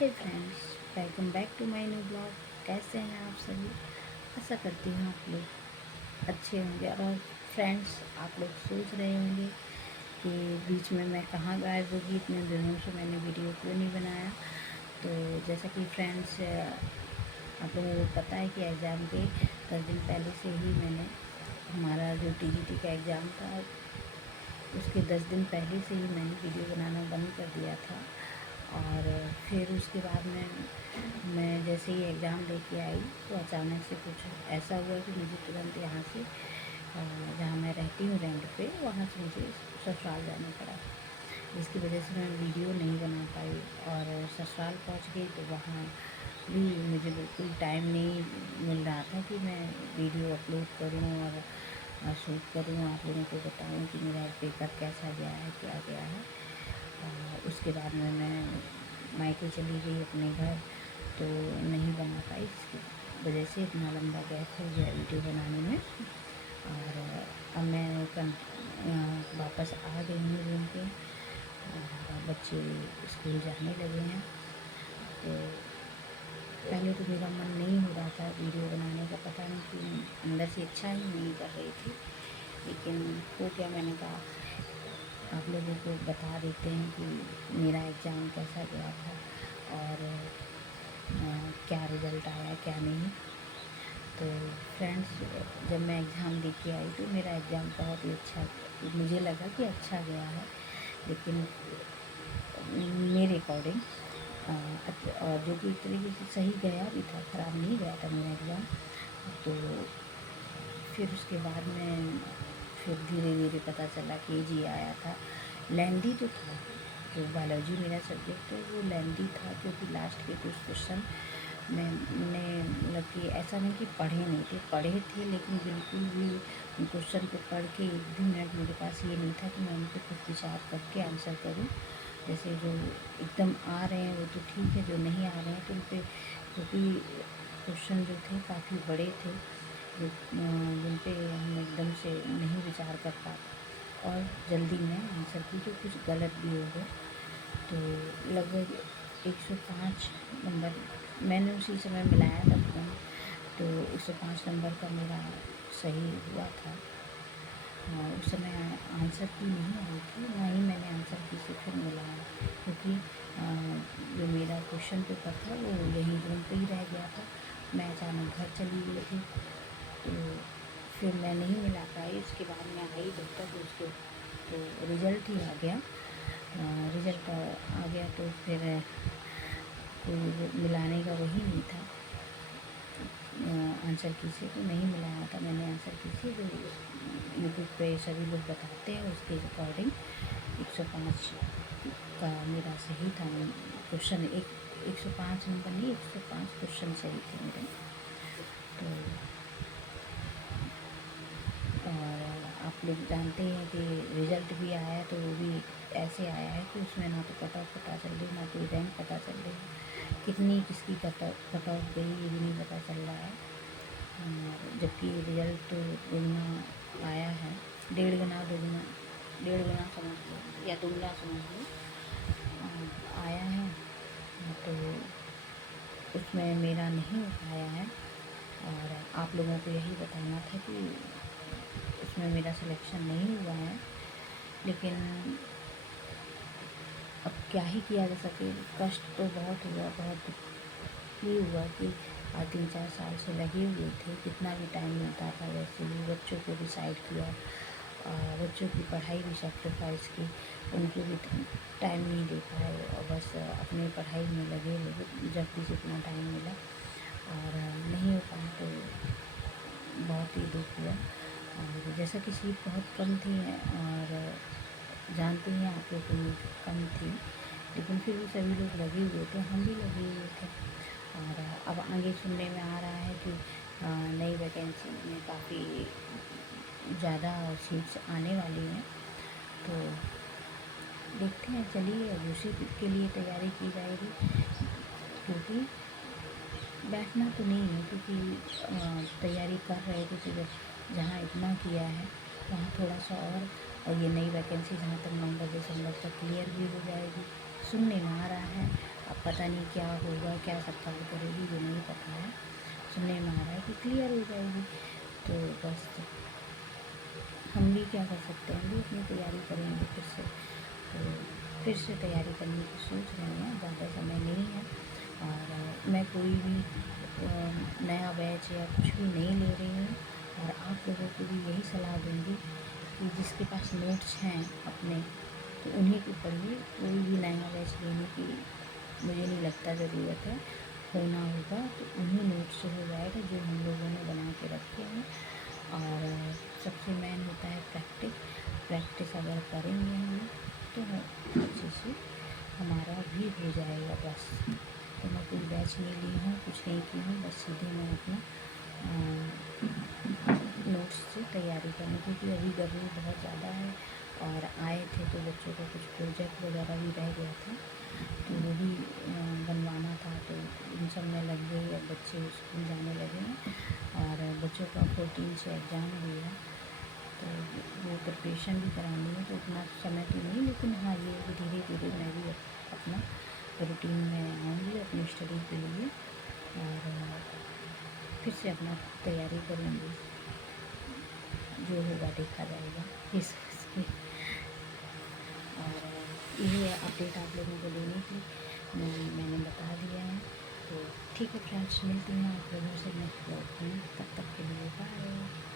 Hey friends, welcome back to my new blog. कैसे हैं आप सभी? आशा करती हूँ आप लोग अच्छे होंगे। और फ्रेंड्स, आप लोग सोच रहे होंगे कि बीच में मैं कहाँ गायब होगी, इतने दिनों से मैंने वीडियो क्यों नहीं बनाया। तो जैसा कि फ्रेंड्स, आप लोगों को पता है कि एग्ज़ाम के 10 दिन पहले से ही मैंने हमारा जो टीजीटी का एग्ज़ाम था उसके 10 दिन पहले से ही मैंने वीडियो बनाना बंद कर दिया था। और फिर उसके बाद में मैं जैसे ही एग्ज़ाम लेके आई तो अचानक से कुछ ऐसा हुआ कि मुझे तुरंत यहाँ से जहाँ मैं रहती हूँ रेंट पे, वहाँ से मुझे ससुराल जाना पड़ा, जिसकी वजह से मैं वीडियो नहीं बना पाई। और ससुराल पहुँच गई तो वहाँ भी मुझे बिल्कुल टाइम नहीं मिल रहा था कि मैं वीडियो अपलोड करूँ और शूट करूँ, आप लोगों को बताऊँ कि मेरा पेपर कैसा गया है, क्या गया है। उसके बाद में मैं मायके चली गई अपने घर, तो नहीं बना पाई, जिसकी वजह से इतना लंबा गैप हो गया वीडियो बनाने में। और अब मैं वापस आ गई हूँ रूम पे और बच्चे स्कूल जाने लगे हैं। तो पहले तो मेरा मन नहीं हो रहा था वीडियो बनाने का, पता नहीं क्यों अंदर से इच्छा ही नहीं कर रही थी। लेकिन हो गया, मैंने कहा आप लोगों को बता देते हैं कि मेरा एग्ज़ाम कैसा गया था और क्या रिज़ल्ट आया क्या नहीं। तो फ्रेंड्स, जब मैं एग्ज़ाम दे के आई तो मेरा एग्ज़ाम बहुत ही अच्छा, मुझे लगा कि अच्छा गया है। लेकिन मेरे अकॉर्डिंग और जो कि एक तरीके से सही गया भी था, ख़राब नहीं गया था मेरा एग्ज़ाम। तो फिर उसके बाद में फिर धीरे धीरे पता चला कि जी आया था। लेंदी तो था, जो बायोलॉजी मेरा सब्जेक्ट है वो लेंदी था, क्योंकि लास्ट के कुछ क्वेश्चन मैंने मतलब कि ऐसा नहीं कि पढ़े नहीं थे, पढ़े थे, लेकिन बिल्कुल भी उन क्वेश्चन को पढ़ के एक भी मिनट मेरे पास ये नहीं था कि मैं उन पर खुद विचार करके आंसर करूं। जैसे जो एकदम आ रहे हैं वो तो ठीक है, जो नहीं आ रहे हैं तो उन पर, क्योंकि क्वेश्चन जो थे काफ़ी बड़े थे, जिन पे हम एकदम से नहीं विचार कर पाते और जल्दी में आंसर की, जो कुछ गलत भी हो गए। तो लगभग 105 नंबर मैंने उसी समय मिलाया था तुरंत, तो 105 नंबर का मेरा सही हुआ था। उस समय आंसर की नहीं आई थी, ना ही मैंने आंसर की से फिर मिलाया, क्योंकि जो मेरा क्वेश्चन पेपर था वो यहीं रूम पे ही रह गया था। मैं अचानक घर चली गई थी, तो फिर मैं नहीं मिला पाई। उसके बाद में आई जब तक उसके तो रिज़ल्ट ही आ गया। रिज़ल्ट आ गया तो फिर कोई मिलाने का वही नहीं था। आंसर की से तो नहीं मिलाया था मैंने आंसर की से, जो यूट्यूब पे सभी लोग बताते हैं उसके अकॉर्डिंग 105 का मेरा सही था। क्वेश्चन 105 नंबर नहीं, 105 क्वेश्चन सही थे मेरे। तो और आप लोग जानते हैं कि रिज़ल्ट भी आया तो वो भी ऐसे आया है कि उसमें ना तो कट ऑफ पता चल रही, ना कोई रैंक पता चल रही, कितनी किसकी कट ऑफ गई ये भी नहीं पता चल रहा है। जबकि रिज़ल्ट तो दुगना आया है, डेढ़ गुना दुगना, डेढ़ गुना समझ लो या दुगना समझ लो आया है। तो उसमें मेरा नहीं हो पाया है, और आप लोगों को यही बताना था कि उसमें मेरा सिलेक्शन नहीं हुआ है। लेकिन अब क्या ही किया जा सके, कष्ट तो बहुत हुआ, बहुत ये हुआ कि 3-4 साल से लगे हुए थे, कितना भी टाइम मिलता था वैसे भी बच्चों को भी साइड किया, बच्चों की पढ़ाई भी सेक्रीफाइस की, उनको भी टाइम नहीं दे पाए और बस अपने पढ़ाई में लगे रहे जब भी जितना टाइम मिला, और नहीं हो पाया तो बहुत ही दुख हुआ। और जैसा कि सीट बहुत कम थी और जानते हैं आप लोग कम थी, लेकिन फिर भी सभी लोग लगे हुए थे, हम भी लगे हुए थे। और अब आगे सुनने में आ रहा है कि नई वैकेंसी में काफ़ी ज़्यादा सीट्स आने वाली हैं। तो देखते हैं, चलिए अब उसी के लिए तैयारी की जाएगी, क्योंकि बैठना तो नहीं है, क्योंकि तैयारी कर रहे थे तो जब जहाँ इतना किया है वहाँ थोड़ा सा और ये नई वैकेंसी जहाँ तक नवंबर दिसंबर तक क्लियर भी हो जाएगी, सुनने में आ रहा है। अब पता नहीं क्या होगा, क्या सरकार करेगी, वो नहीं पता है। सुनने में आ रहा है कि क्लियर हो जाएगी। तो बस हम भी क्या कर सकते हैं, हम भी अपनी तैयारी करेंगे फिर से। तो फिर से तैयारी करने की सोच रहे हैं, ज़्यादा समय नहीं है। और मैं कोई भी नया बैच या कुछ भी नहीं ले रही हूँ। और आप लोगों को भी यही सलाह दूँगी कि जिसके पास नोट्स हैं अपने, तो उन्हीं को पढ़िए। कोई भी नया बैच लेने की मुझे नहीं लगता ज़रूरत है। होना होगा तो उन्हीं नोट्स से हो जाएगा जो हम लोगों ने बना के रखे हैं। और सबसे मेन होता है प्रैक्टिस। प्रैक्टिस अगर करेंगे हम तो अच्छे से हमारा भी हो जाएगा बस। तो मैं कोई बैच नहीं ली हूँ, कुछ नहीं की हूँ, बस सीधे मैं अपना नोट्स से तैयारी करूँ, क्योंकि अभी गर्मी बहुत ज़्यादा है। और आए थे तो बच्चों का कुछ प्रोजेक्ट वगैरह भी रह गया था, तो वो भी बनवाना था। तो इन सब में लग गई। अब बच्चे स्कूल जाने लगे हैं और बच्चों का 14 से एग्ज़ाम भी है, तो वो प्रिपरेशन भी करानी है। तो उतना समय तो नहीं, लेकिन हाँ ये कि धीरे धीरे मैं भी अपना रूटीन में आऊँगी अपनी स्टडी के लिए। और फिर से अपना तैयारी करूँगी, जो होगा देखा जाएगा इस की। और ये अपडेट आप लोगों को देने की मैंने बता दिया है। तो ठीक है फ्रेंड्स, मिलती हूँ आप लोगों से नेक्स्ट ब्लॉग में। तब तक के लिए बाय।